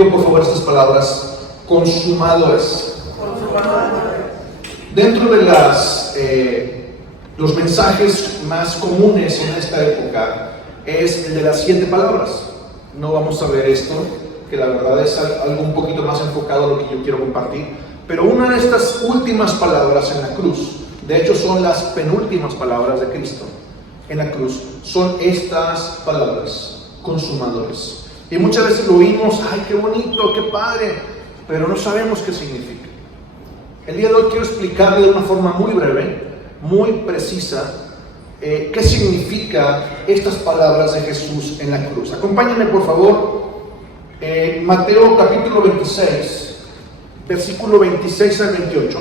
conmigo, por favor, estas palabras: consumado es. Dentro de los mensajes más comunes en esta época es el de las 7 palabras. No vamos a ver esto, que la verdad es algo un poquito más enfocado a lo que yo quiero compartir, pero una de estas últimas palabras en la cruz, de hecho son las penúltimas palabras de Cristo en la cruz, son estas palabras: consumadores. Y muchas veces lo oímos: ¡ay, qué bonito, qué padre!, pero no sabemos qué significa. El día de hoy quiero explicarle de una forma muy breve, muy precisa, qué significa estas palabras de Jesús en la cruz. Acompáñenme, por favor, Mateo capítulo 26, versículo 26 al 28.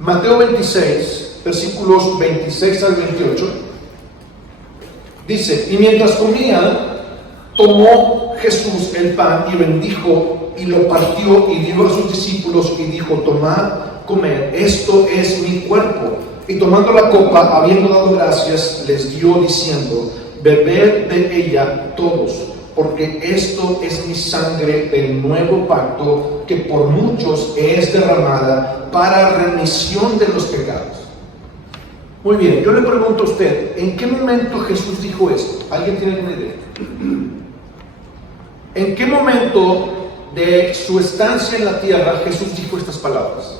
Mateo 26, versículos 26 al 28. Dice: y mientras comían, tomó Jesús el pan y bendijo y lo partió y dio a sus discípulos y dijo: tomad, comed, esto es mi cuerpo. Y tomando la copa, habiendo dado gracias, les dio diciendo: bebed de ella todos, porque esto es mi sangre del nuevo pacto, que por muchos es derramada para remisión de los pecados. Muy bien, yo le pregunto a usted: ¿en qué momento Jesús dijo esto? ¿Alguien tiene alguna idea? ¿En qué momento de su estancia en la tierra Jesús dijo estas palabras?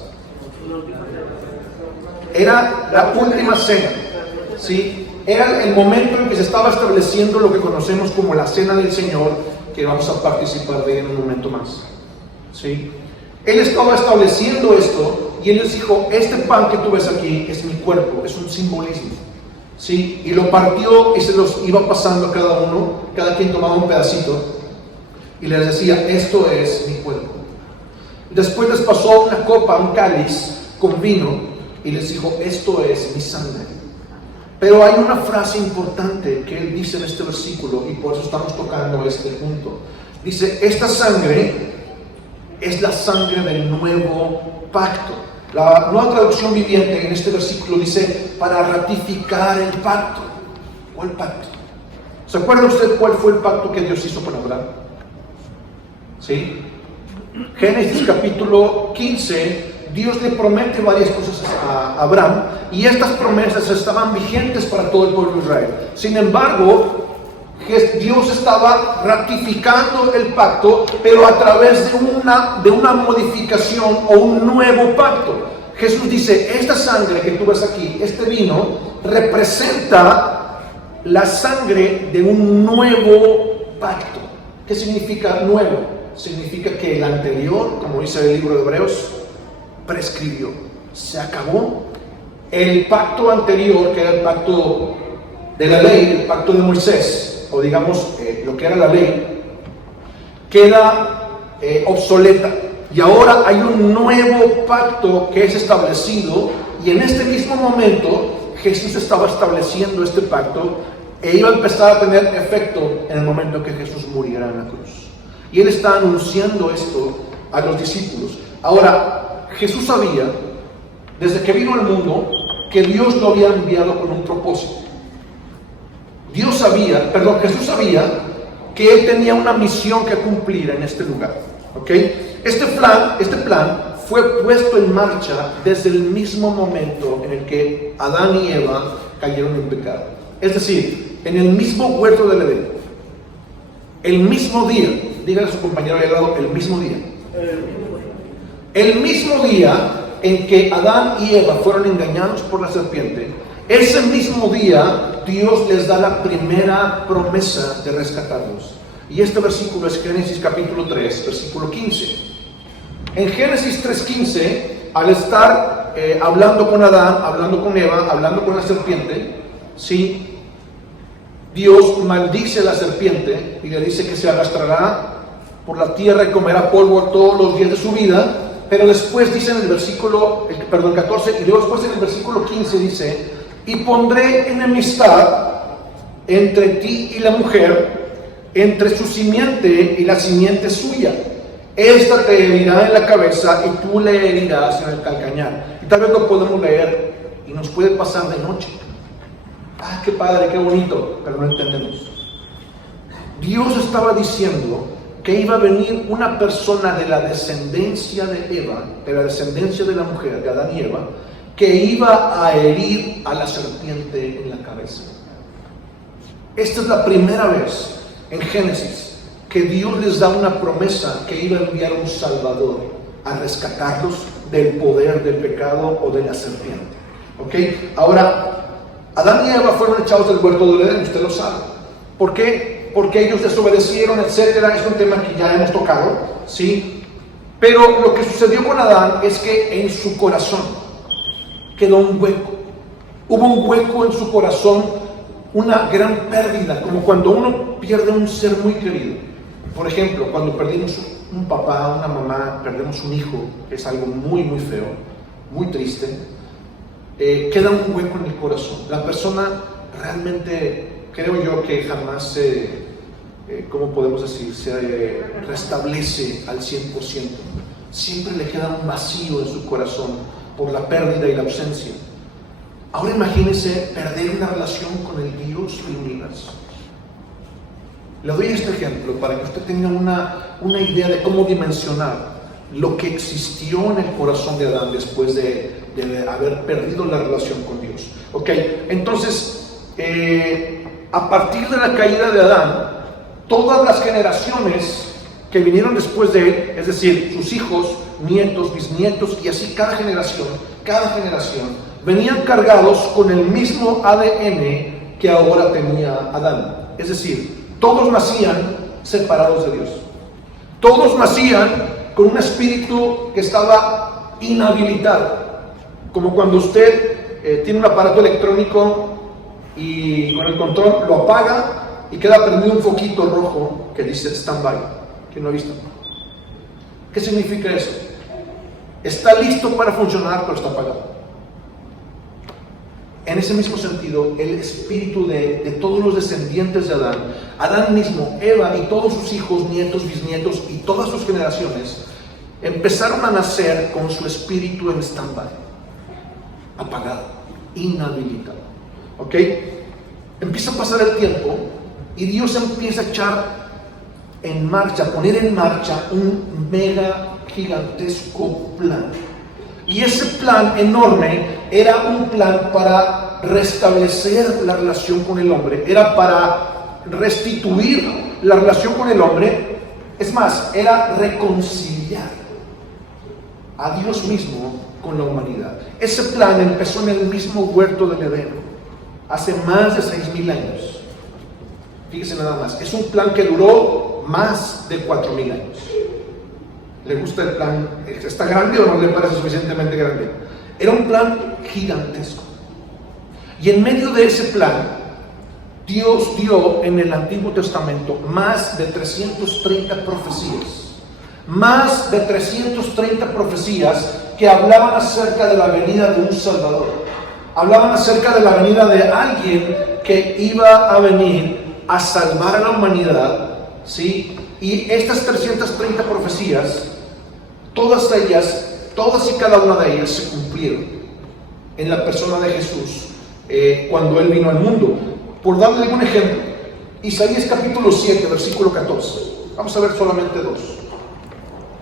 Era la última cena, ¿sí? Era el momento en que se estaba estableciendo lo que conocemos como la Cena del Señor, que vamos a participar de en un momento más, ¿sí? Él estaba estableciendo esto y él les dijo: este pan que tú ves aquí es mi cuerpo, es un simbolismo, ¿sí? Y lo partió y se los iba pasando a cada uno, cada quien tomaba un pedacito y les decía: esto es mi cuerpo. Después les pasó una copa, un cáliz con vino, y les dijo: esto es mi sangre. Pero hay una frase importante que él dice en este versículo, y por eso estamos tocando este punto. Dice: esta sangre es la sangre del nuevo pacto. La Nueva Traducción Viviente en este versículo dice: para ratificar el pacto. ¿Cuál pacto? ¿Se acuerda usted cuál fue el pacto que Dios hizo con Abraham? ¿Sí? Génesis capítulo 15, Dios le promete varias cosas a Abraham, y estas promesas estaban vigentes para todo el pueblo de Israel. Sin embargo, Dios estaba ratificando el pacto, pero a través de una modificación o un nuevo pacto. Jesús dice: esta sangre que tú ves aquí, este vino, representa la sangre de un nuevo pacto. ¿Qué significa nuevo? Significa que el anterior, como dice el libro de Hebreos, prescribió, se acabó. El pacto anterior, que era el pacto de la ley, el pacto de Moisés, o digamos lo que era la ley, queda obsoleta, y ahora hay un nuevo pacto que es establecido, y en este mismo momento Jesús estaba estableciendo este pacto, e iba a empezar a tener efecto en el momento que Jesús muriera en la cruz. Y él está anunciando esto a los discípulos. Ahora, Jesús sabía, desde que vino al mundo, que Dios lo había enviado con un propósito. Jesús sabía que él tenía una misión que cumplir en este lugar. ¿Okay? Este plan fue puesto en marcha desde el mismo momento en el que Adán y Eva cayeron en pecado. Es decir, en el mismo huerto del Edén, el mismo día. Dígale a su compañero al lado: el mismo día. El mismo día en que Adán y Eva fueron engañados por la serpiente, ese mismo día Dios les da la primera promesa de rescatarlos. Y este versículo es Génesis capítulo 3, versículo 15. En Génesis 3:15, al estar hablando con Adán, hablando con Eva, hablando con la serpiente, ¿sí? Dios maldice a la serpiente y le dice que se arrastrará por la tierra y comerá polvo todos los días de su vida. Pero después dice en el versículo, 14, y luego después en el versículo 15 dice: y pondré enemistad entre ti y la mujer, entre su simiente y la simiente suya. Esta te herirá en la cabeza y tú le herirás en el calcañar. Y tal vez lo podemos leer y nos puede pasar de noche. Qué padre, qué bonito, pero no entendemos. Dios estaba diciendo que iba a venir una persona de la descendencia de Eva, de la descendencia de la mujer, de Adán y Eva, que iba a herir a la serpiente en la cabeza. Esta es la primera vez en Génesis que Dios les da una promesa que iba a enviar un Salvador a rescatarlos del poder del pecado o de la serpiente. ¿Ok? Ahora, Adán y Eva fueron echados del huerto del Edén, usted lo sabe. ¿Por qué? Porque ellos desobedecieron, etcétera. Es un tema que ya hemos tocado, ¿sí? Pero lo que sucedió con Adán es que en su corazón quedó un hueco. Hubo un hueco en su corazón, una gran pérdida, como cuando uno pierde un ser muy querido. Por ejemplo, cuando perdimos un papá, una mamá, perdemos un hijo, que es algo muy, muy feo, muy triste, queda un hueco en el corazón. La persona realmente, creo yo, que jamás se, ¿cómo podemos decir? Se restablece al 100%. Siempre le queda un vacío en su corazón por la pérdida y la ausencia. Ahora imagínese perder una relación con el Dios del universo. Le doy este ejemplo para que usted tenga una idea de cómo dimensionar lo que existió en el corazón de Adán después de haber perdido la relación con Dios. Ok, entonces, a partir de la caída de Adán, todas las generaciones que vinieron después de él, es decir, sus hijos, nietos, bisnietos, y así cada generación, venían cargados con el mismo ADN que ahora tenía Adán. Es decir, todos nacían separados de Dios. Todos nacían con un espíritu que estaba inhabilitado. Como cuando usted tiene un aparato electrónico y con el control lo apaga y queda prendido un foquito rojo que dice stand-by. ¿Quién lo ha visto? ¿Qué significa eso? Está listo para funcionar, pero está apagado. En ese mismo sentido, el espíritu de todos los descendientes de Adán, Adán mismo, Eva y todos sus hijos, nietos, bisnietos y todas sus generaciones, empezaron a nacer con su espíritu en stand-by, apagado, inhabilitado. ¿Ok? Empieza a pasar el tiempo y Dios empieza a echar en marcha, a poner en marcha un mega gigantesco plan. Y ese plan enorme era un plan para restablecer la relación con el hombre, era para restituir la relación con el hombre, es más, era reconciliar a Dios mismo con la humanidad. Ese plan empezó en el mismo huerto del Edén, hace más de 6,000 años. Fíjese nada más, es un plan que duró más de 4,000 años. ¿Le gusta el plan? ¿Está grande o no le parece suficientemente grande? Era un plan gigantesco. Y en medio de ese plan, Dios dio en el Antiguo Testamento más de 330 profecías. Más de 330 profecías que hablaban acerca de la venida de un Salvador. Hablaban acerca de la venida de alguien que iba a venir a salvar a la humanidad, ¿sí? Y estas 330 profecías, todas ellas, todas y cada una de ellas se cumplieron en la persona de Jesús cuando Él vino al mundo. Por darle algún ejemplo, Isaías capítulo 7, versículo 14. Vamos a ver solamente dos.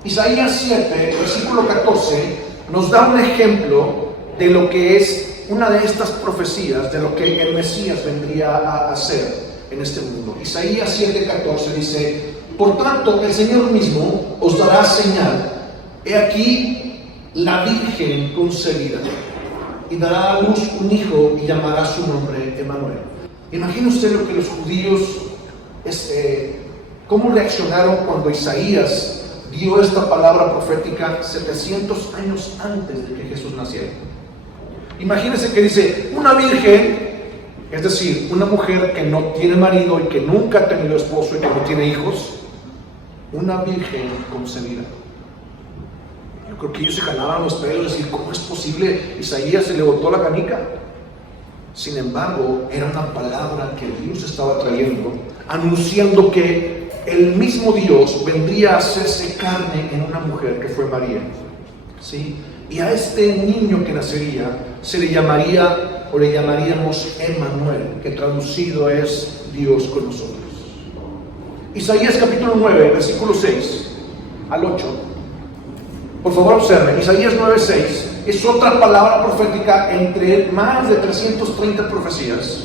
Isaías 7, versículo 14, nos da un ejemplo de lo que es una de estas profecías, de lo que el Mesías vendría a hacer en este mundo. Isaías 7, 14 dice: por tanto, el Señor mismo os dará señal. He aquí, la Virgen concebirá y dará a luz un hijo y llamará su nombre Emmanuel. Imagine usted lo que los judíos, cómo reaccionaron cuando Isaías dio esta palabra profética 700 años antes de que Jesús naciera. Imagínense que dice, una virgen, es decir, una mujer que no tiene marido y que nunca ha tenido esposo y que no tiene hijos, una virgen concebirá. Yo creo que ellos se jalaban los pelos y decir, ¿cómo es posible? Isaías se le botó la canica. Sin embargo, era una palabra que Dios estaba trayendo, anunciando que el mismo Dios vendría a hacerse carne en una mujer que fue María, ¿sí? Y a este niño que nacería se le llamaría, o le llamaríamos Emmanuel, que traducido es Dios con nosotros. Isaías capítulo 9, versículo 6 al 8. Por favor observen, Isaías 9:6 es otra palabra profética entre más de 330 profecías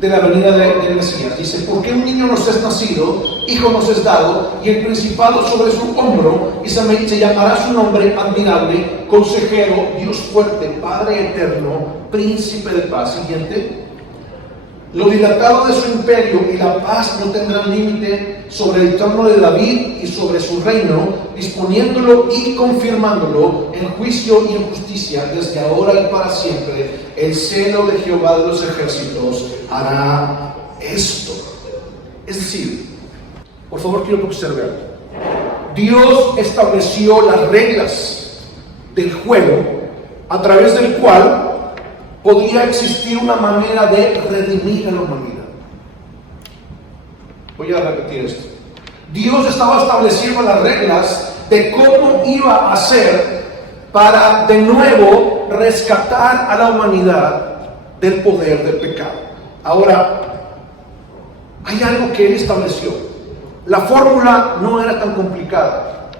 de la venida del Mesías. Dice: porque un niño nos es nacido, hijo nos es dado, y el principado sobre su hombro, y se llamará su nombre admirable, consejero, Dios fuerte, Padre eterno, príncipe de paz. Siguiente. Lo dilatado de su imperio y la paz no tendrán límite sobre el trono de David y sobre su reino, disponiéndolo y confirmándolo en juicio y en justicia desde ahora y para siempre. El celo de Jehová de los ejércitos hará esto. Es decir, por favor quiero que observe algo. Dios estableció las reglas del juego a través del cual podría existir una manera de redimir a la humanidad. Voy a repetir esto. Dios estaba estableciendo las reglas de cómo iba a hacer para de nuevo rescatar a la humanidad del poder del pecado. Ahora, hay algo que Él estableció. La fórmula no era tan complicada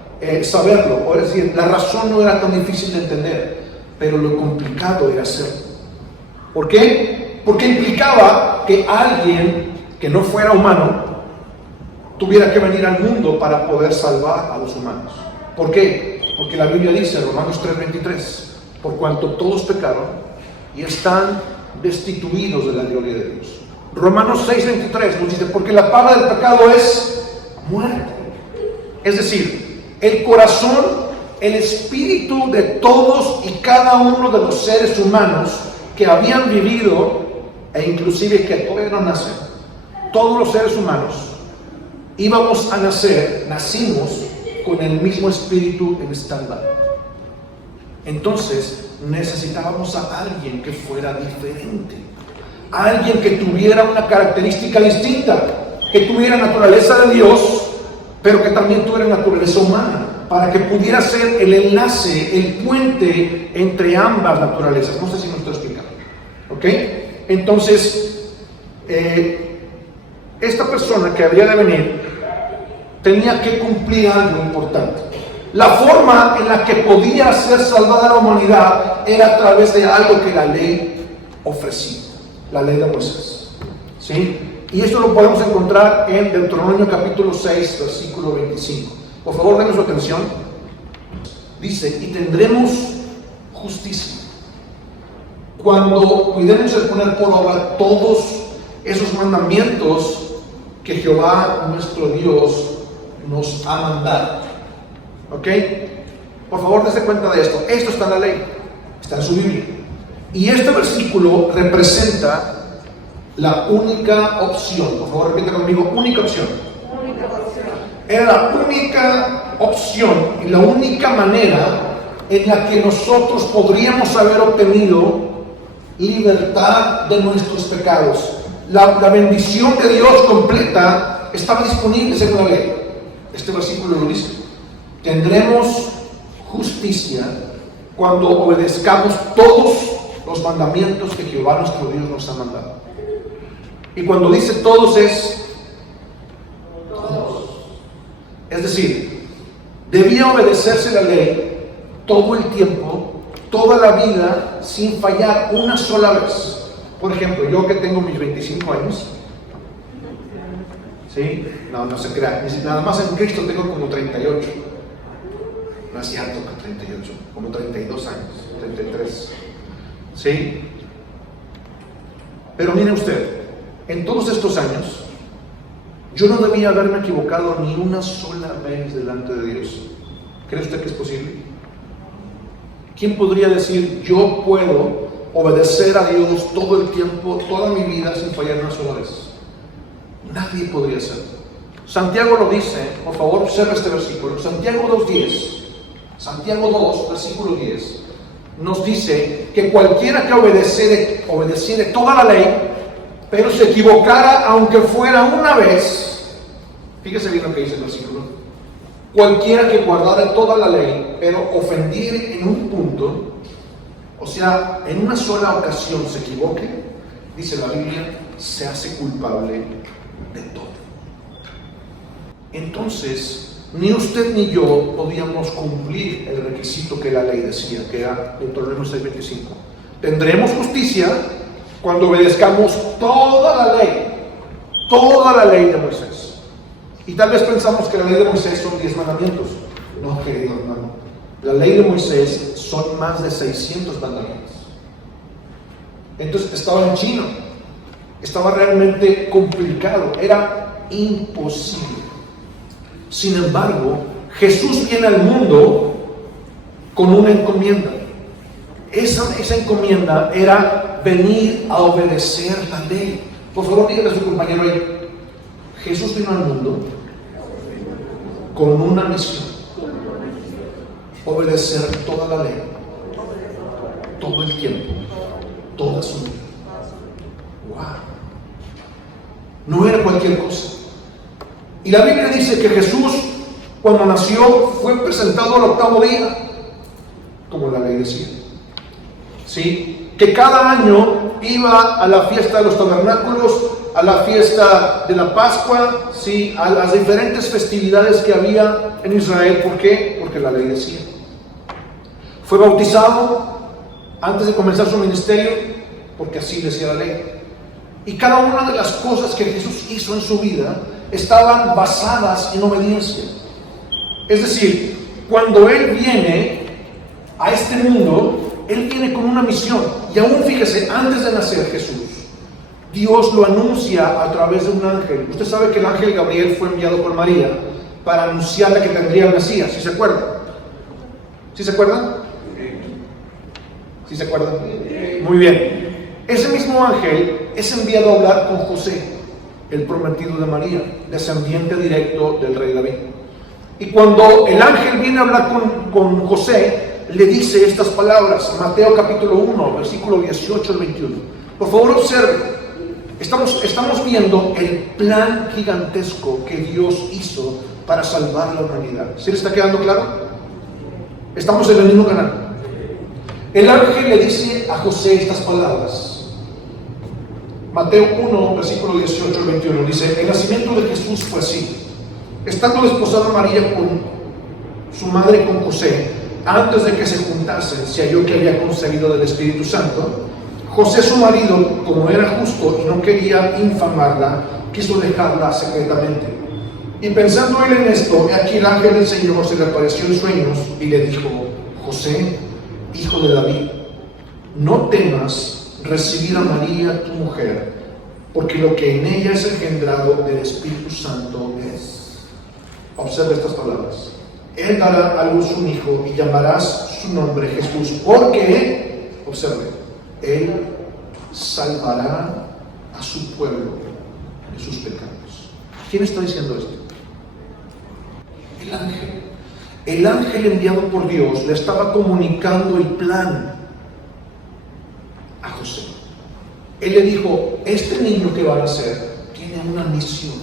saberlo, o es decir, la razón no era tan difícil de entender, pero lo complicado era hacerlo. ¿Por qué? Porque implicaba que alguien que no fuera humano tuviera que venir al mundo para poder salvar a los humanos. ¿Por qué? Porque la Biblia dice, Romanos 3:23, por cuanto todos pecaron y están destituidos de la gloria de Dios. Romanos 6:23 nos dice, porque la paga del pecado es muerte. Es decir, el corazón, el espíritu de todos y cada uno de los seres humanos que habían vivido, e inclusive que todavía no nacen, todos los seres humanos íbamos a nacer, nacimos con el mismo espíritu en stand-by. Entonces necesitábamos a alguien que fuera diferente, alguien que tuviera una característica distinta, que tuviera naturaleza de Dios, pero que también tuviera naturaleza humana, para que pudiera ser el enlace, el puente entre ambas naturalezas. No sé si me estoy explicando. ¿Ok? Entonces, esta persona que había de venir tenía que cumplir algo importante. La forma en la que podía ser salvada la humanidad era a través de algo que la ley ofrecía, la ley de Moisés. ¿Sí? Y esto lo podemos encontrar en Deuteronomio capítulo 6, versículo 25. Por favor, denme su atención. Dice, y tendremos justicia cuando cuidemos de poner por obra todos esos mandamientos que Jehová nuestro Dios nos ha mandado. ¿Ok? Por favor, dense cuenta de esto. Esto está en la ley, está en su Biblia. Y este versículo representa la única opción. Por favor, repita conmigo, única opción. Era la única opción y la única manera en la que nosotros podríamos haber obtenido libertad de nuestros pecados. La bendición de Dios completa estaba disponible según la ley. Este versículo lo dice. Tendremos justicia cuando obedezcamos todos los mandamientos que Jehová nuestro Dios nos ha mandado. Y cuando dice todos es todos. Es decir, debía obedecerse la ley todo el tiempo, toda la vida, sin fallar una sola vez. Por ejemplo, yo que tengo mis 25 años, ¿sí? No se crea, nada más en Cristo tengo como 38. No es cierto que 38, como 32 años, 33. ¿Sí? Pero mire usted, en todos estos años, yo no debía haberme equivocado ni una sola vez delante de Dios. ¿Cree usted que es posible? ¿Quién podría decir, yo puedo obedecer a Dios todo el tiempo, toda mi vida, sin fallar una sola vez? Nadie podría hacerlo. Santiago lo dice, por favor observe este versículo. Santiago 2:10. Santiago 2, versículo 10. Nos dice que cualquiera que obedeciere toda la ley, pero se equivocara aunque fuera una vez. Fíjese bien lo que dice el versículo. Cualquiera que guardara toda la ley, pero ofendiere en un punto, o sea, en una sola ocasión se equivoque, dice la Biblia, se hace culpable de todo. entonces ni usted ni yo podíamos cumplir el requisito que la ley decía, que era Deuteronomio 6:25. Tendremos justicia cuando obedezcamos toda la ley de Moisés. Y tal vez pensamos que la ley de Moisés son 10 mandamientos. No, querido hermano, la ley de Moisés son más de 600 mandamientos. Entonces estaba en chino, estaba realmente complicado, era imposible. Sin embargo, Jesús viene al mundo con una encomienda. Esa encomienda era venir a obedecer la ley. Por favor, dígale a su compañero ahí: Jesús vino al mundo con una misión: obedecer toda la ley, todo el tiempo, toda su vida. Wow. No era cualquier cosa. Y la Biblia dice que Jesús, cuando nació, fue presentado al 8º día, como la ley decía. ¿Sí? Que cada año iba a la fiesta de los tabernáculos, a la fiesta de la Pascua, ¿sí? A las diferentes festividades que había en Israel. ¿Por qué? Porque la ley decía. Fue bautizado antes de comenzar su ministerio, porque así decía la ley. Y cada una de las cosas que Jesús hizo en su vida estaban basadas en obediencia. Es decir, cuando Él viene a este mundo, Él viene con una misión. Y aún fíjese, antes de nacer Jesús, Dios lo anuncia a través de un ángel. Usted sabe que el ángel Gabriel fue enviado por María para anunciarle que tendría el Mesías. ¿Sí se acuerdan? ¿Sí se acuerdan? ¿Sí se acuerdan? Muy bien. Ese mismo ángel es enviado a hablar con José, el prometido de María, descendiente directo del rey David. Y cuando el ángel viene a hablar con José, le dice estas palabras. Mateo capítulo 1, versículo 18 al 21. Por favor, observe. Estamos viendo el plan gigantesco que Dios hizo para salvar la humanidad. ¿Sí le está quedando claro? Estamos en el mismo canal. El ángel le dice a José estas palabras. Mateo 1, versículo 18 al 21, dice: el nacimiento de Jesús fue así. Estando desposada María con su madre con José, antes de que se juntasen, se halló que había concebido del Espíritu Santo. José, su marido, como era justo y no quería infamarla, quiso dejarla secretamente. Y pensando él en esto, aquí el ángel del Señor se le apareció en sueños y le dijo: José, hijo de David, no temas recibir a María tu mujer, porque lo que en ella es engendrado del Espíritu Santo es. Observe estas palabras: Él dará a luz un hijo y llamarás su nombre Jesús, porque, observe, Él salvará a su pueblo de sus pecados. ¿Quién está diciendo esto? El ángel. El ángel enviado por Dios le estaba comunicando el plan a José. Él le dijo: este niño que va a nacer tiene una misión,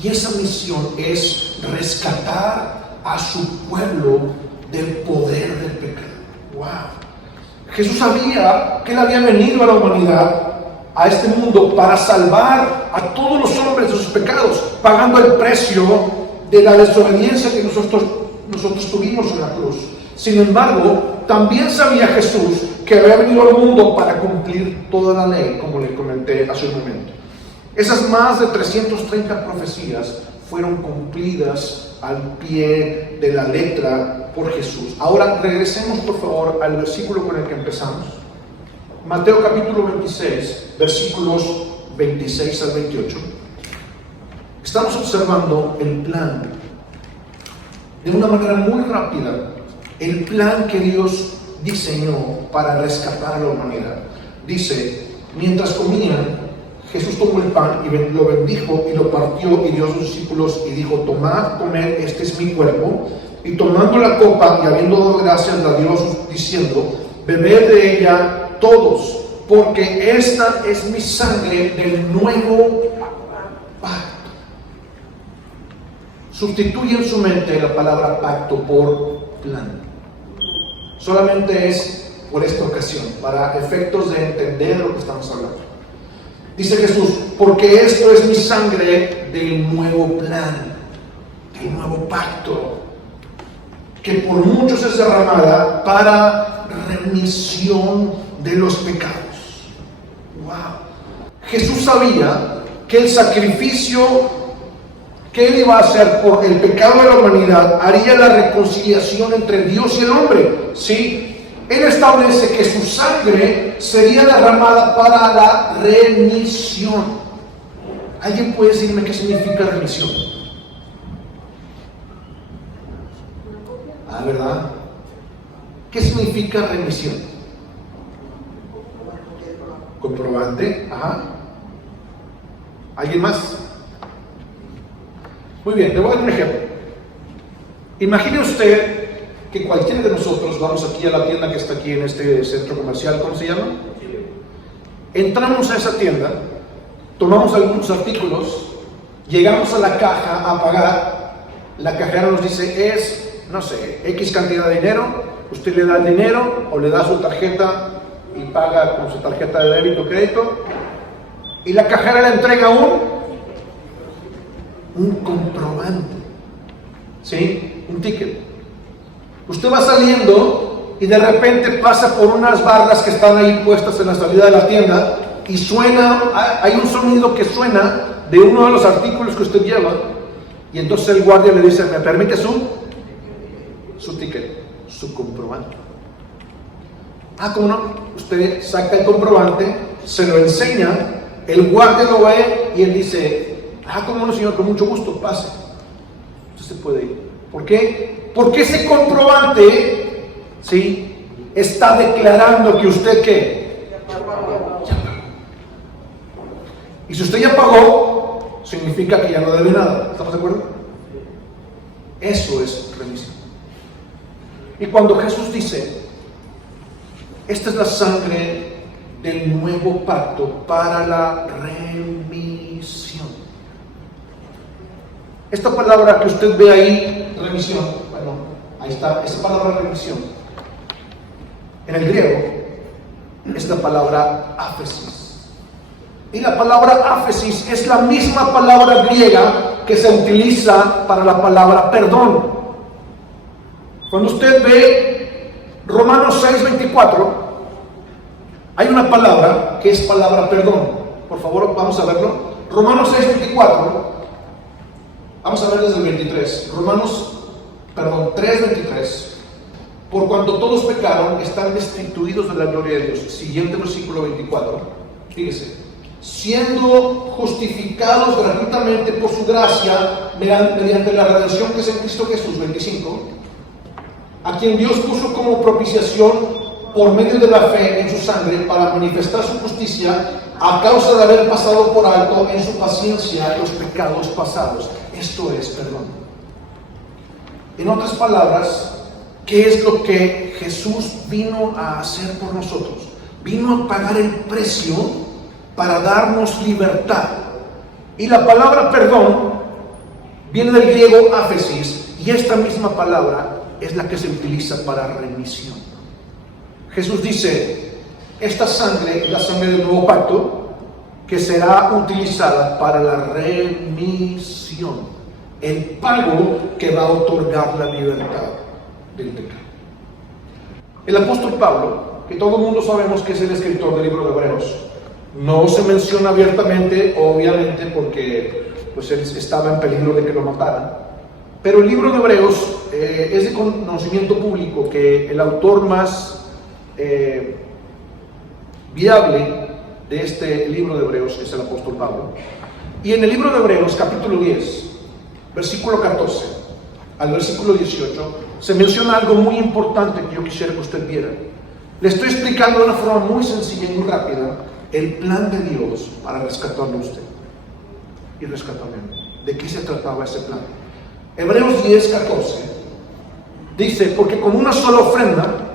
y esa misión es rescatar a su pueblo del poder del pecado. Wow. Jesús sabía que Él había venido a la humanidad, a este mundo, para salvar a todos los hombres de sus pecados, pagando el precio de la desobediencia que nosotros tuvimos en la cruz. Sin embargo, también sabía Jesús que había venido al mundo para cumplir toda la ley, como le comenté hace un momento. Esas más de 330 profecías fueron cumplidas al pie de la letra por Jesús. Ahora regresemos por favor al versículo con el que empezamos. Mateo capítulo 26, versículos 26 al 28. Estamos observando el plan, de una manera muy rápida, el plan que Dios diseñó para rescatar a la humanidad. Dice: mientras comían, Jesús tomó el pan y lo bendijo y lo partió y dio a sus discípulos y dijo: tomad, comed, este es mi cuerpo. Y tomando la copa y habiendo dado gracias, la dio diciendo: bebed de ella todos, porque esta es mi sangre del nuevo pacto. Sustituye en su mente la palabra pacto por plan. Solamente es por esta ocasión, para efectos de entender lo que estamos hablando. Dice Jesús: porque esto es mi sangre del nuevo plan. el nuevo pacto, que por muchos es derramada para remisión de los pecados. Wow. Jesús sabía que el sacrificio que él iba a hacer por el pecado de la humanidad haría la reconciliación entre Dios y el hombre. ¿Sí? Él establece que su sangre sería derramada para la remisión. ¿Alguien puede decirme qué significa remisión? Ah, ¿verdad? ¿Qué significa remisión? Comprobante. Ajá. ¿Alguien más? Muy bien, le voy a dar un ejemplo. Imagine usted que cualquiera de nosotros vamos aquí a la tienda que está aquí en este centro comercial, ¿cómo se llama? Entramos a esa tienda, tomamos algunos artículos, llegamos a la caja a pagar, la cajera nos dice no sé, X cantidad de dinero, usted le da el dinero o le da su tarjeta y paga con su tarjeta de débito o crédito, y la cajera le entrega un comprobante, ¿sí? Un ticket. Usted va saliendo y de repente pasa por unas barras que están ahí puestas en la salida de la tienda y hay un sonido que suena de uno de los artículos que usted lleva, y entonces el guardia le dice: ¿me permite su ticket, su comprobante? Ah, ¿cómo no? Usted saca el comprobante, se lo enseña, el guardia lo ve y él dice: ah, ¿cómo no, señor? Con mucho gusto, pase. Usted se puede ir. ¿Por qué? Porque ese comprobante, ¿sí?, está declarando que usted, ¿qué? Ya pagó. Y si usted ya pagó, significa que ya no debe nada. ¿Estamos de acuerdo? Eso es remisión. Y cuando Jesús dice: esta es la sangre del nuevo pacto para la remisión. Esta palabra que usted ve ahí, remisión, bueno, ahí está, esta palabra remisión, en el griego, es la palabra áfesis. Y la palabra áfesis es la misma palabra griega que se utiliza para la palabra perdón. Cuando usted ve Romanos 6:24, hay una palabra que es palabra perdón. Por favor, vamos a verlo. Romanos 6:24. Vamos a ver desde el 23. 3:23. Por cuanto todos pecaron, están destituidos de la gloria de Dios. Siguiente versículo 24. Fíjese: siendo justificados gratuitamente por su gracia, mediante la redención que es en Cristo Jesús. 25. A quien Dios puso como propiciación por medio de la fe en su sangre, para manifestar su justicia a causa de haber pasado por alto en su paciencia los pecados pasados. Esto es perdón. En otras palabras, ¿qué es lo que Jesús vino a hacer por nosotros? Vino a pagar el precio para darnos libertad. Y la palabra perdón viene del griego áfesis, y esta misma palabra es la que se utiliza para remisión. Jesús dice: esta sangre es la sangre del nuevo pacto, que será utilizada para la remisión, el pago que va a otorgar la libertad del pecado. El apóstol Pablo, que todo el mundo sabemos que es el escritor del libro de Hebreos, no se menciona abiertamente, obviamente porque pues él estaba en peligro de que lo mataran, pero el libro de Hebreos es de conocimiento público que el autor más viable de este libro de Hebreos es el apóstol Pablo. Y en el libro de Hebreos, capítulo 10, versículo 14 al versículo 18, se menciona algo muy importante que yo quisiera que usted viera. Le estoy explicando de una forma muy sencilla y muy rápida el plan de Dios para rescatarlo a usted y rescatarme a mí. ¿De qué se trataba ese plan? Hebreos 10, 14 dice: porque con una sola ofrenda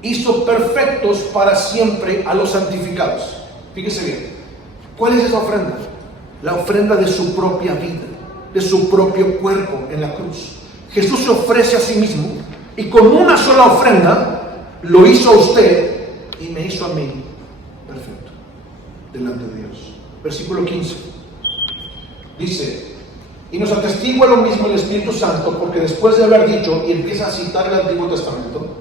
hizo perfectos para siempre a los santificados. Fíjese bien, ¿cuál es esa ofrenda? La ofrenda de su propia vida, de su propio cuerpo en la cruz. Jesús se ofrece a sí mismo y con una sola ofrenda lo hizo a usted y me hizo a mí perfecto delante de Dios. Versículo 15 dice: Y nos atestigua lo mismo el Espíritu Santo, porque después de haber dicho, y empieza a citar el Antiguo Testamento,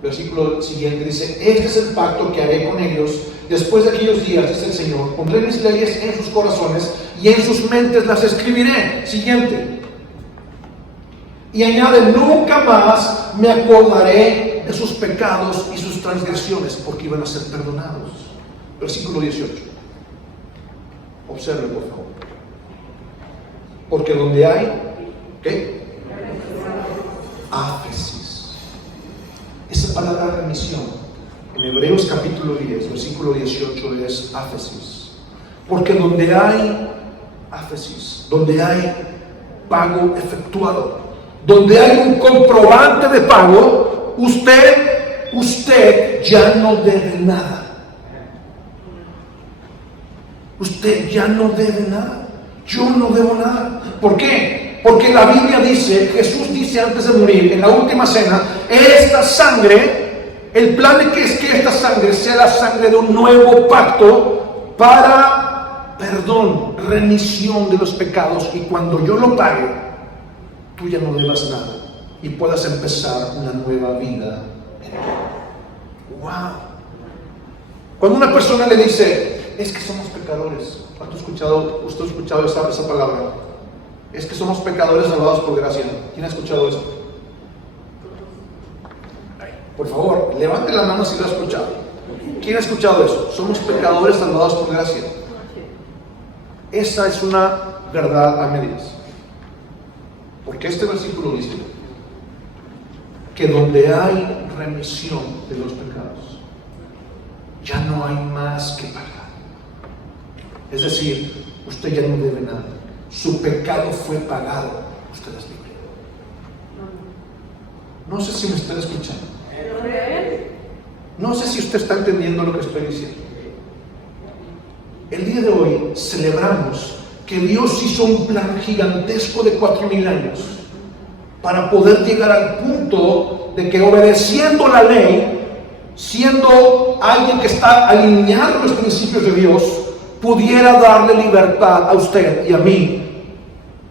versículo siguiente dice: este es el pacto que haré con ellos después de aquellos días, dice el Señor, pondré mis leyes en sus corazones y en sus mentes las escribiré. Siguiente. Y añade: nunca más me acordaré de sus pecados y sus transgresiones, porque iban a ser perdonados. Versículo 18. Observe, por favor. Porque donde hay, ¿qué? Áfesis. Esa palabra remisión, en Hebreos capítulo 10, versículo 18 es áfesis. Porque donde hay áfesis, donde hay pago efectuado, donde hay un comprobante de pago, usted ya no debe nada. Usted ya no debe nada. Yo no debo nada. ¿Por qué? Porque la Biblia dice, Jesús dice antes de morir, en la última cena, esta sangre, el plan es que esta sangre sea la sangre de un nuevo pacto para perdón, remisión de los pecados, y cuando yo lo pague, tú ya no debas nada y puedas empezar una nueva vida. ¡Wow! Cuando una persona le dice, es que somos pecadores, ¿usted ha escuchado esa palabra? Es que somos pecadores salvados por gracia. ¿Quién ha escuchado eso? Por favor, levante la mano si lo ha escuchado. ¿Quién ha escuchado eso? Somos pecadores salvados por gracia. Esa es una verdad a medias. Porque este versículo dice que donde hay remisión de los pecados, ya no hay más que pagar. Es decir, usted ya no debe nada. Su pecado fue pagado. Usted es libre. No sé si me está escuchando. No sé si usted está entendiendo lo que estoy diciendo. El día de hoy celebramos que Dios hizo un plan gigantesco de 4000 años para poder llegar al punto de que, obedeciendo la ley, siendo alguien que está alineado a los principios de Dios, pudiera darle libertad a usted y a mí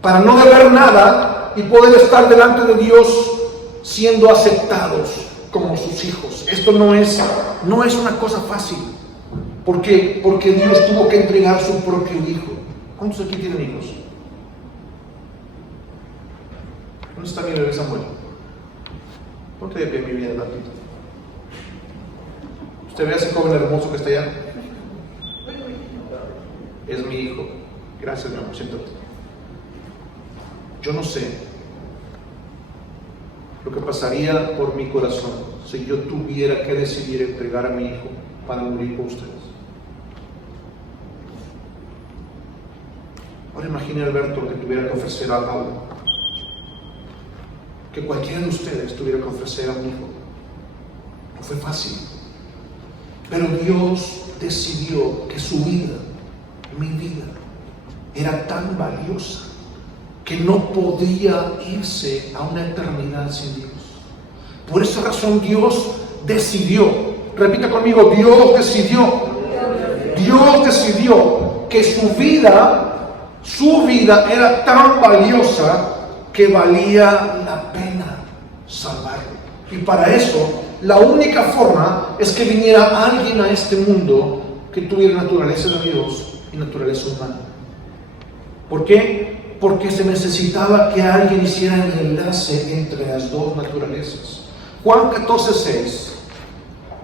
para no deber nada y poder estar delante de Dios siendo aceptados como sus hijos. Esto no es una cosa fácil, porque Dios tuvo que entregar su propio hijo. ¿Cuántos aquí tienen hijos? ¿Dónde está mi bebé Samuel? Ponte de pie, mi vida, ratito. ¿Usted ve a ese joven hermoso que está allá? Es mi hijo. Gracias, mi amor, siéntate. Yo no sé lo que pasaría por mi corazón si yo tuviera que decidir entregar a mi hijo para morir por ustedes. Ahora imagine a Alberto que tuviera que ofrecer algo, que cualquiera de ustedes tuviera que ofrecer a un hijo. No fue fácil, pero Dios decidió que su vida, mi vida, era tan valiosa que no podía irse a una eternidad sin Dios. Por esa razón Dios decidió, repita conmigo, Dios decidió que su vida era tan valiosa que valía la pena salvarlo. Y para eso, la única forma es que viniera alguien a este mundo que tuviera naturaleza de Dios y naturaleza humana. ¿Por qué? Porque se necesitaba que alguien hiciera el enlace entre las dos naturalezas. Juan 14:6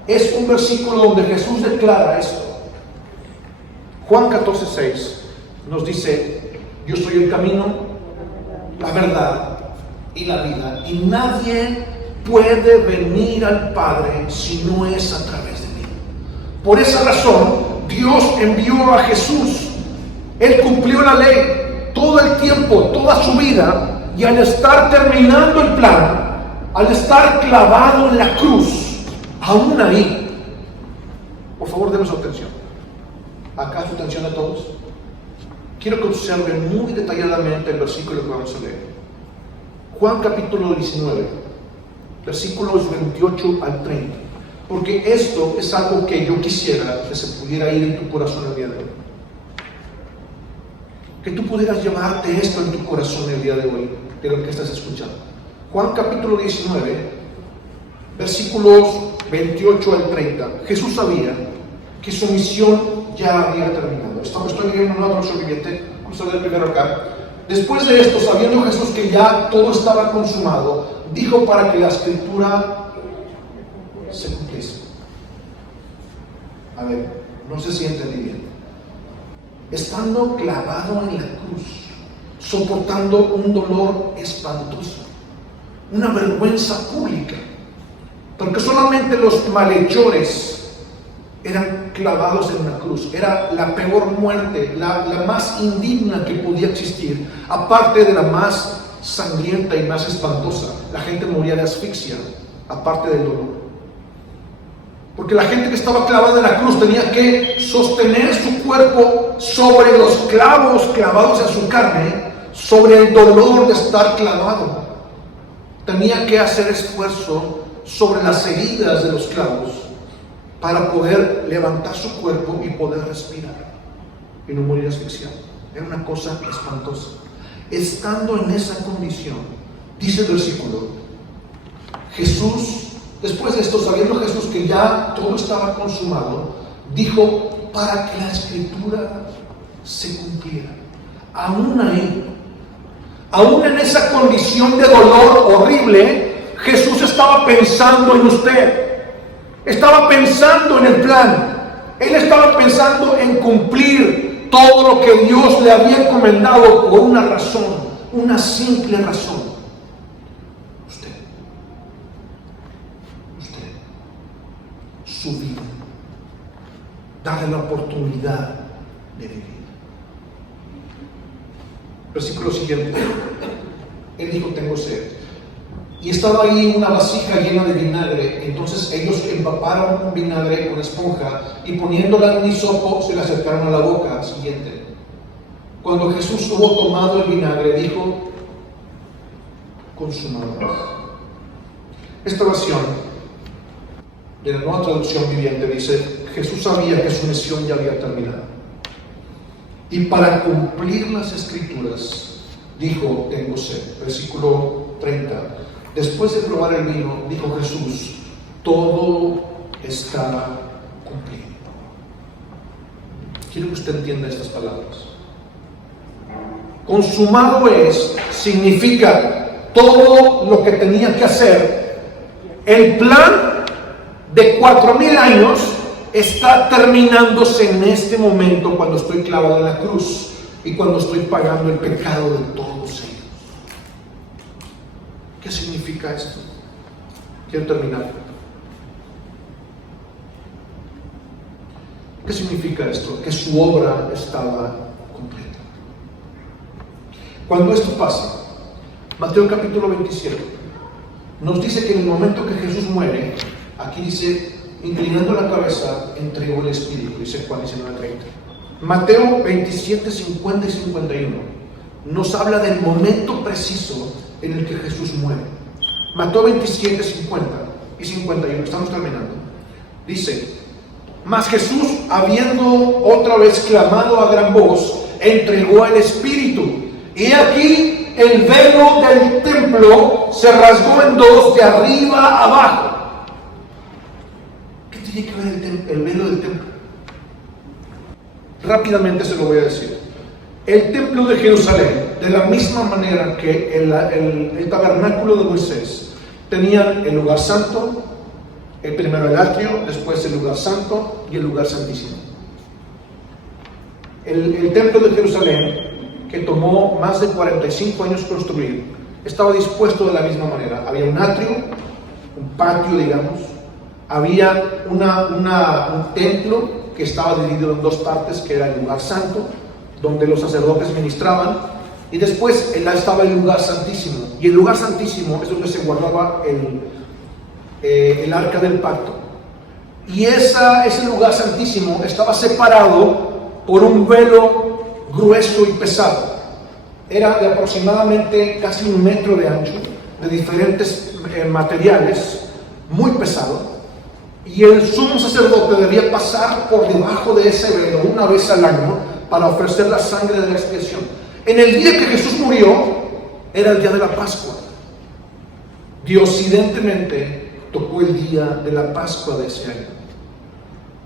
es un versículo donde Jesús declara esto. Juan 14:6 nos dice: yo soy el camino, la verdad y la vida, y nadie puede venir al Padre si no es a través de mí. Por esa razón Dios envió a Jesús. Él cumplió la ley todo el tiempo, toda su vida, y al estar terminando el plan, al estar clavado en la cruz, aún ahí, por favor denme su atención, acá su atención a todos, quiero que observen muy detalladamente el versículo que vamos a leer. Juan capítulo 19, versículos 28 al 30, porque esto es algo que yo quisiera que se pudiera ir en tu corazón el día de hoy. que tú pudieras llevarte esto en tu corazón el día de hoy, de lo que estás escuchando. Juan capítulo 19, versículos 28 al 30. Jesús sabía que su misión ya había terminado. Estoy leyendo una traducción viviente, vamos a ver primero acá. Después de esto, sabiendo Jesús que ya todo estaba consumado, dijo para que la escritura se cumpliese. A ver, no sé si entendí bien. Estando clavado en la cruz, soportando un dolor espantoso, una vergüenza pública, porque solamente los malhechores eran clavados en una cruz. Era la peor muerte, la más indigna que podía existir, aparte de la más sangrienta y más espantosa. La gente moría de asfixia, aparte del dolor. Porque la gente que estaba clavada en la cruz tenía que sostener su cuerpo sobre los clavos clavados en su carne, sobre el dolor de estar clavado. Tenía que hacer esfuerzo sobre las heridas de los clavos para poder levantar su cuerpo y poder respirar y no morir asfixiado. Era una cosa espantosa. Estando en esa condición, dice el versículo, Jesús, después de esto, sabiendo Jesús que ya todo estaba consumado, dijo para que la escritura se cumpliera. Aún ahí, aún en esa condición de dolor horrible, Jesús estaba pensando en usted. Estaba pensando en el plan. Él estaba pensando en cumplir todo lo que Dios le había encomendado por una razón, una simple razón. Usted, su vida, darle la oportunidad de vivir. Versículo siguiente. Él dijo, tengo sed. Y estaba ahí una vasija llena de vinagre. Entonces ellos empaparon un vinagre con esponja y poniéndola en un hisopo se la acercaron a la boca. Siguiente. Cuando Jesús hubo tomado el vinagre, dijo, consumado es. Esta versión de la Nueva Traducción Viviente dice, Jesús sabía que su misión ya había terminado. Y para cumplir las Escrituras, dijo, tengo sed. Versículo 30. Después de probar el vino, dijo Jesús, todo está cumplido. Quiero que usted entienda estas palabras. Consumado es, significa todo lo que tenía que hacer. El plan de 4,000 años está terminándose en este momento cuando estoy clavado en la cruz y cuando estoy pagando el pecado de todos ellos. ¿Qué significa esto? Quiero terminar. ¿Qué significa esto? Que su obra estaba completa. Cuando esto pasa, Mateo capítulo 27 nos dice que en el momento que Jesús muere, aquí dice, inclinando la cabeza, entregó el Espíritu, dice Juan 19:30. Mateo 27, 50 y 51 nos habla del momento preciso en el que Jesús muere. Mateo 27, 50 y 51, estamos terminando. Dice, mas Jesús, habiendo otra vez clamado a gran voz, entregó el Espíritu. Y aquí el velo del templo se rasgó en dos, de arriba a abajo. ¿Qué tiene que ver el velo del templo? Rápidamente se lo voy a decir. El templo de Jerusalén, de la misma manera que el tabernáculo de Moisés, tenían el lugar santo, primero el atrio, después el lugar santo y el lugar santísimo. El templo de Jerusalén, que tomó más de 45 años construir, estaba dispuesto de la misma manera. Había un atrio, un patio, digamos, había un templo que estaba dividido en dos partes, que era el lugar santo, donde los sacerdotes ministraban, y después estaba el lugar santísimo, y el lugar santísimo es donde se guardaba el arca del pacto, y ese lugar santísimo estaba separado por un velo grueso y pesado. Era de aproximadamente casi 1 metro de ancho, de diferentes materiales, muy pesado, y el sumo sacerdote debía pasar por debajo de ese velo una vez al año para ofrecer la sangre de la expiación. En el día que Jesús murió, era el día de la Pascua. Diosidentemente tocó el día de la Pascua de ese año.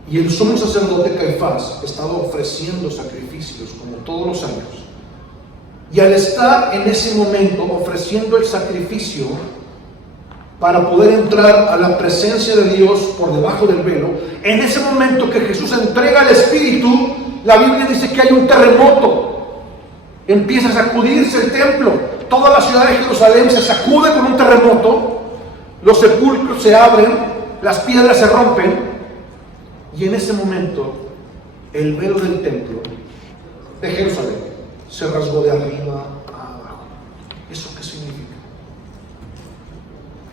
Y el sumo sacerdote Caifás estaba ofreciendo sacrificios como todos los años. Y al estar en ese momento ofreciendo el sacrificio para poder entrar a la presencia de Dios por debajo del velo, en ese momento que Jesús entrega el Espíritu, la Biblia dice que hay un terremoto. Empieza a sacudirse el templo. Toda la ciudad de Jerusalén se sacude con un terremoto. Los sepulcros se abren, las piedras se rompen. Y en ese momento, el velo del templo de Jerusalén se rasgó de arriba a abajo. ¿Eso qué significa?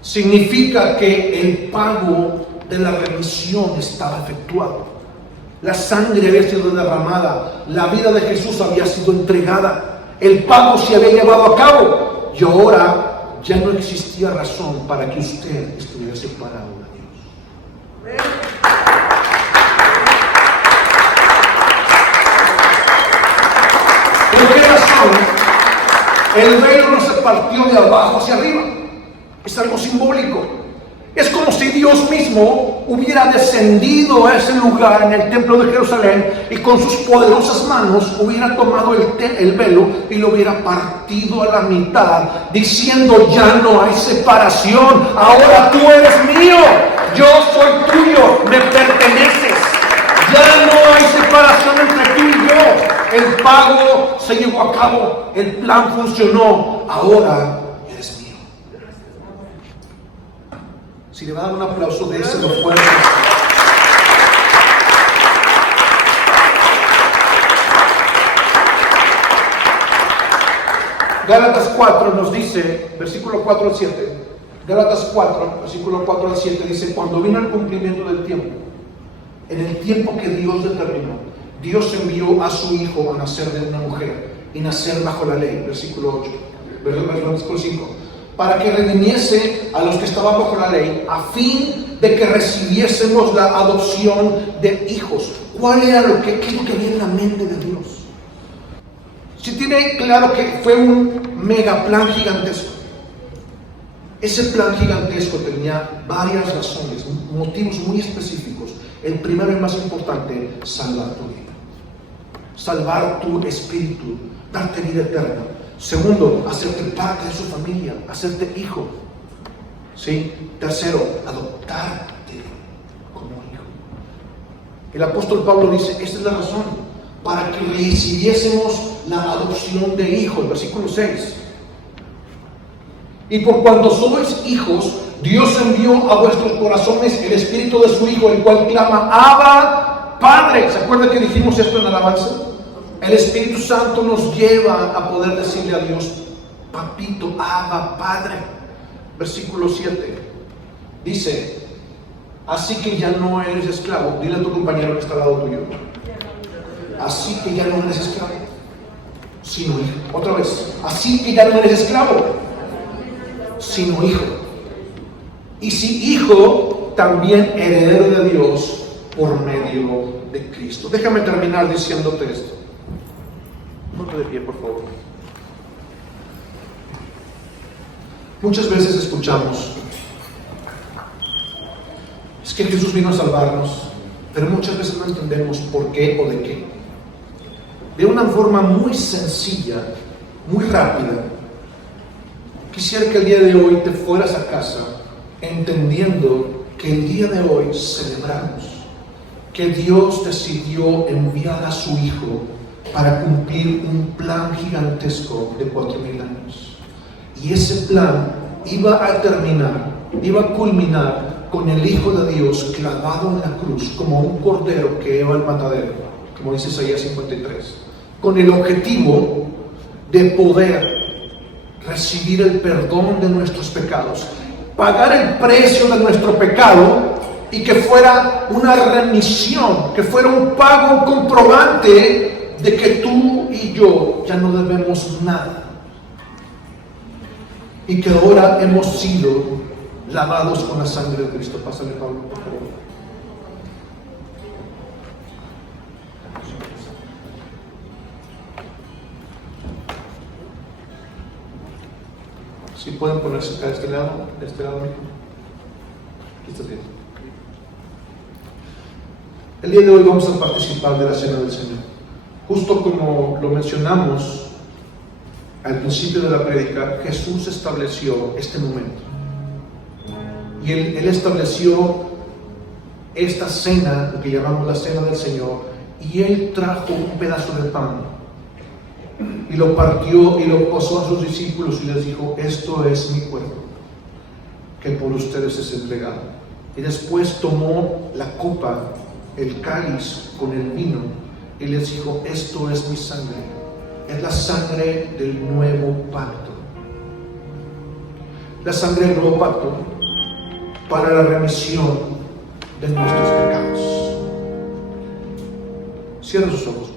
Significa que el pago de la remisión estaba efectuado. La sangre había sido derramada, la vida de Jesús había sido entregada, el pago se había llevado a cabo y ahora ya no existía razón para que usted estuviera separado de Dios. ¿Por qué razón? El velo no se partió de abajo hacia arriba. Es algo simbólico. Es como si Dios mismo hubiera descendido a ese lugar en el templo de Jerusalén y con sus poderosas manos hubiera tomado el velo y lo hubiera partido a la mitad, diciendo: ya no hay separación, ahora tú eres mío, yo soy tuyo, me perteneces. Ya no hay separación entre tú y yo. El pago se llevó a cabo, el plan funcionó, ahora eres mío. Si le va a dar un aplauso de ese, lo fuerte. Gálatas 4 nos dice, versículo 4 al 7. Gálatas 4, versículo 4 al 7 dice: cuando vino el cumplimiento del tiempo, en el tiempo que Dios determinó, Dios envió a su Hijo a nacer de una mujer y nacer bajo la ley. Versículo 8, versículo 5. Para que redimiese a los que estaban bajo la ley, a fin de que recibiésemos la adopción de hijos. ¿Cuál era qué es lo que había en la mente de Dios? Si tiene claro que fue un mega plan gigantesco. Ese plan gigantesco tenía varias razones, motivos muy específicos. El primero y más importante: salvar tu vida, salvar tu espíritu, darte vida eterna. Segundo, hacerte parte de su familia, hacerte hijo. ¿Sí? Tercero, adoptarte como hijo. El apóstol Pablo dice: esta es la razón, para que recibiésemos la adopción de hijos. Versículo 6. Y por cuanto sois hijos, Dios envió a vuestros corazones el espíritu de su Hijo, el cual clama: Abba, Padre. ¿Se acuerdan que dijimos esto en alabanza? El Espíritu Santo nos lleva a poder decirle a Dios: Papito, Abba, Padre. Versículo 7 dice: así que ya no eres esclavo. Dile a tu compañero que está al lado tuyo: así que ya no eres esclavo, sino hijo. Otra vez: así que ya no eres esclavo, sino hijo. Y si hijo, también heredero de Dios por medio de Cristo. Déjame terminar diciéndote esto. Ponte de pie, por favor. Muchas veces escuchamos: es que Jesús vino a salvarnos, pero muchas veces no entendemos por qué o de qué. De una forma muy sencilla, muy rápida, quisiera que el día de hoy te fueras a casa entendiendo que el día de hoy celebramos que Dios decidió enviar a su Hijo para cumplir un plan gigantesco de 4,000 años. Y ese plan iba a terminar, iba a culminar con el Hijo de Dios clavado en la cruz como un cordero que lleva al matadero, como dice Isaías 53, con el objetivo de poder recibir el perdón de nuestros pecados, pagar el precio de nuestro pecado, y que fuera una remisión, que fuera un pago, un comprobante de que tú y yo ya no debemos nada, y que ahora hemos sido lavados con la sangre de Cristo. Pásale, Pablo, por favor. Si pueden ponerse acá de este lado, mijo. Aquí estás bien. El día de hoy vamos a participar de la cena del Señor. Justo como lo mencionamos al principio de la prédica, Jesús estableció este momento. Y Él estableció esta cena, lo que llamamos la cena del Señor, y Él trajo un pedazo de pan y lo partió y lo pasó a sus discípulos y les dijo: esto es mi cuerpo, que por ustedes es entregado. Y después tomó la copa, el cáliz con el vino, y les dijo: esto es mi sangre, es la sangre del nuevo pacto. La sangre del nuevo pacto para la remisión de nuestros pecados. Cierra sus ojos.